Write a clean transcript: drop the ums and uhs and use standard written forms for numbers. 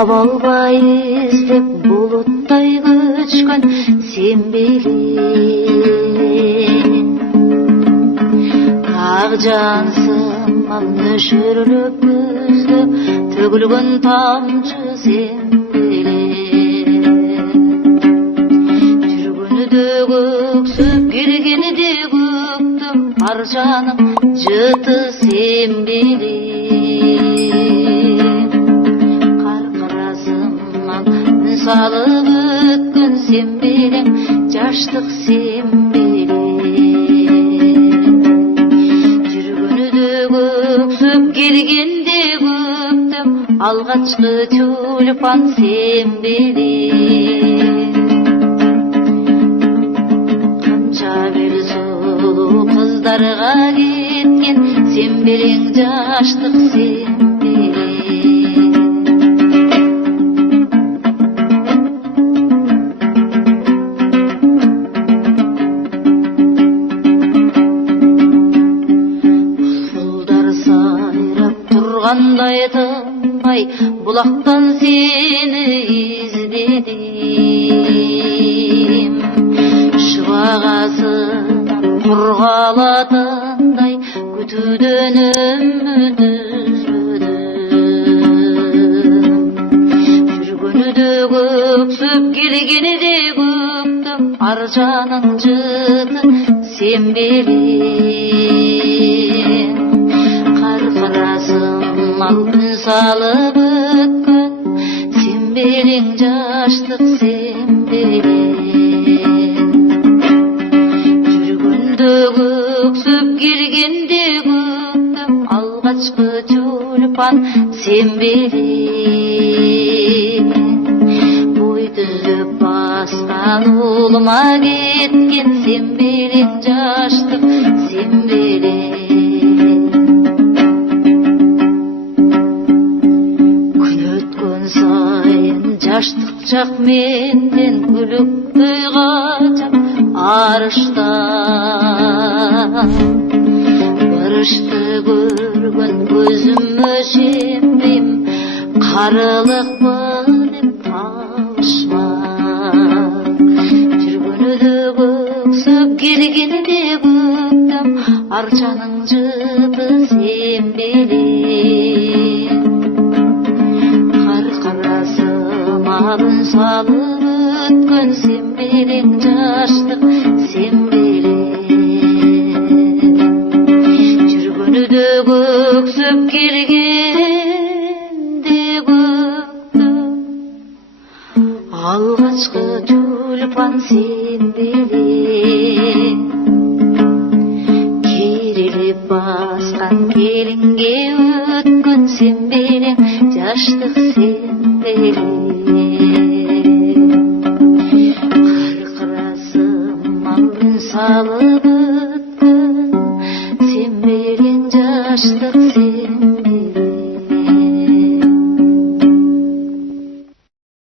таба албай издеп булуттай көчкөн сен белең. Ак жансыман нөшөрлөп көздө төгүлгөн тамчы сен белең. Жүргөнүдө көксөп келгени де көктөм, ар жаным жыты сен белең. Каркырасыман үн салып өткөн сен белең, жаштык сен келгенде көктөм, алгачкы тюльпан сен белең. Канча бир сулуу кыздарга кеткен сен белең, жаштык сен белең. Тургандай тынбай булактан сени издедим. Шыбагасынан кургалатындай күтүүдөн үмүт үзбөдүм. Жүргөнүдө көксөп келгени де көктөм, ар жаның жыты сен белең. Каркырасыман үн салып өткөн сен белең, жаштык сен белең. Жүргөндө көксөп келгенде көктөм, алгачкы тюльпан сен белең. Бой түзөп баскан улума кеткен сен белең, жаштык сен белең. Жаштык жак менден күлүктөй качап арыштан. Барышты көргөн көзүмө шемдейм, карылыкпы деп талышмак. Жүргөнүдө көксөп келгенде көктөм, ар жаның жыты сен белең. Алын салып өткөн сен белең, жаштык сен белең. Жүргөнүдө көксөп келгенде көктөм, алгачкы тюльпан сен белең. Керилип баскан келинге өткөн сен белең, жаштык сен белең. Салып